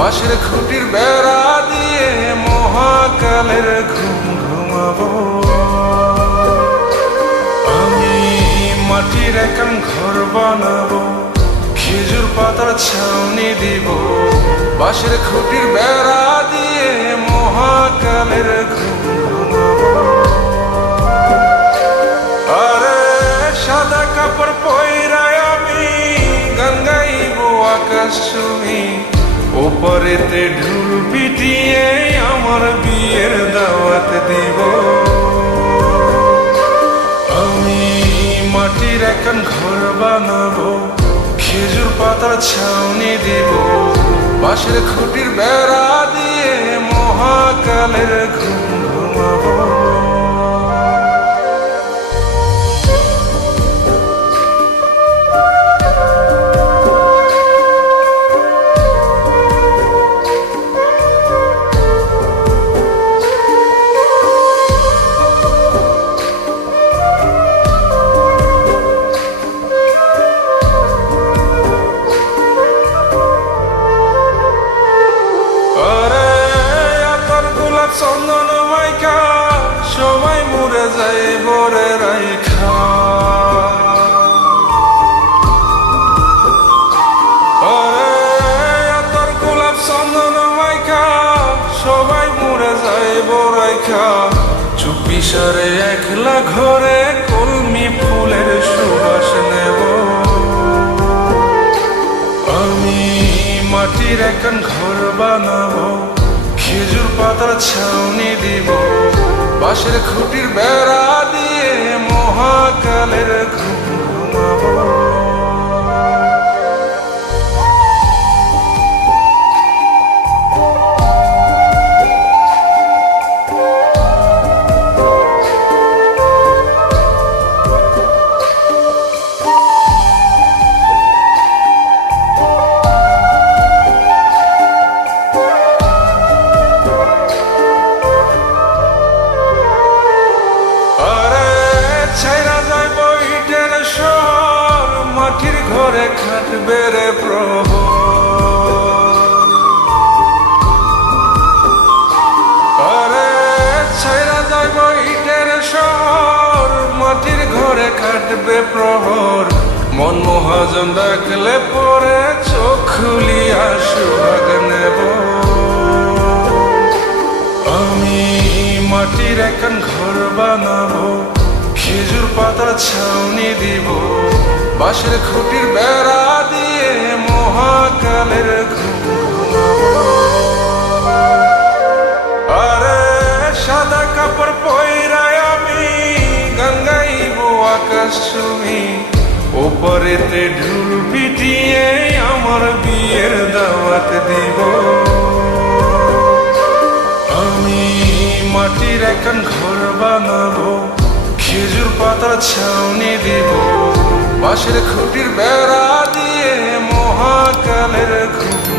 বাঁশের খুঁটির বেড়া দিয়ে মহাকালের ঘুম ঘুমাবো। আমি মাটির একান ঘর বানাবো, খেজুর পাতার ছাউনি দিব, বাঁশের খুঁটির বেড়া দিয়ে মহাকালের ঘুম ঘুমাবো। আরে সাদা কাপড় পয়রায় আমি গান গাইবো আকাশ ছুঁই, ওপরেতে ঢোল পিটিয়ে আমার বিয়ের দাওয়াত দিব। আমি মাটির একান ঘর বানাবো, খেজুর পাতার ছাউনি দিব, বাঁশের খুঁটির বেড়া দিয়ে মহাকালের ঘুম ঘুমাবো। চন্দন মাইকা সবাই মরে যায় বরে রাইখা, তোর গোলাপ চন্দন মাইকা সবাই মরে যায় বরাইখা, চুপি সারে একলা ঘরে কলমি ফুলের সুবাস নেব। আমি মাটির একান ঘর বানাবো, খেজুর পাতার ছাউনি দিব, বাঁশের খুঁটির বেড়া দিয়ে মহাকালের ঘুম ঘুমাবো। মাটির ঘরে খাটবে রে প্রহর, আরে ছাইরা যাইব ইটের শহর, মাটির ঘরে খাটবে প্রহর, মন মহাজন ডাকলে পরে চোখ খুলিয়া সুহাগ নেব। আমি মাটির একান ঘর বানাবো, খেজুর পাতার ছাউনি দিব, বাঁশের খুঁটির বেড়া দিয়ে মহাকালের ঘুম ঘুমাবো। আরে সাদা কাপড় পয়রায় আমি গান গাইবো আকাশ ছুঁই, ওপরেতে ঢোল পিটিয়ে আমার বিয়ের দাওয়াত দিব। আমি মাটির একান ঘর বানাবো, খেজুর পাতার ছাউনি দিব, বাঁশের খুঁটির বেড়া দিয়ে মহাকালের ঘুম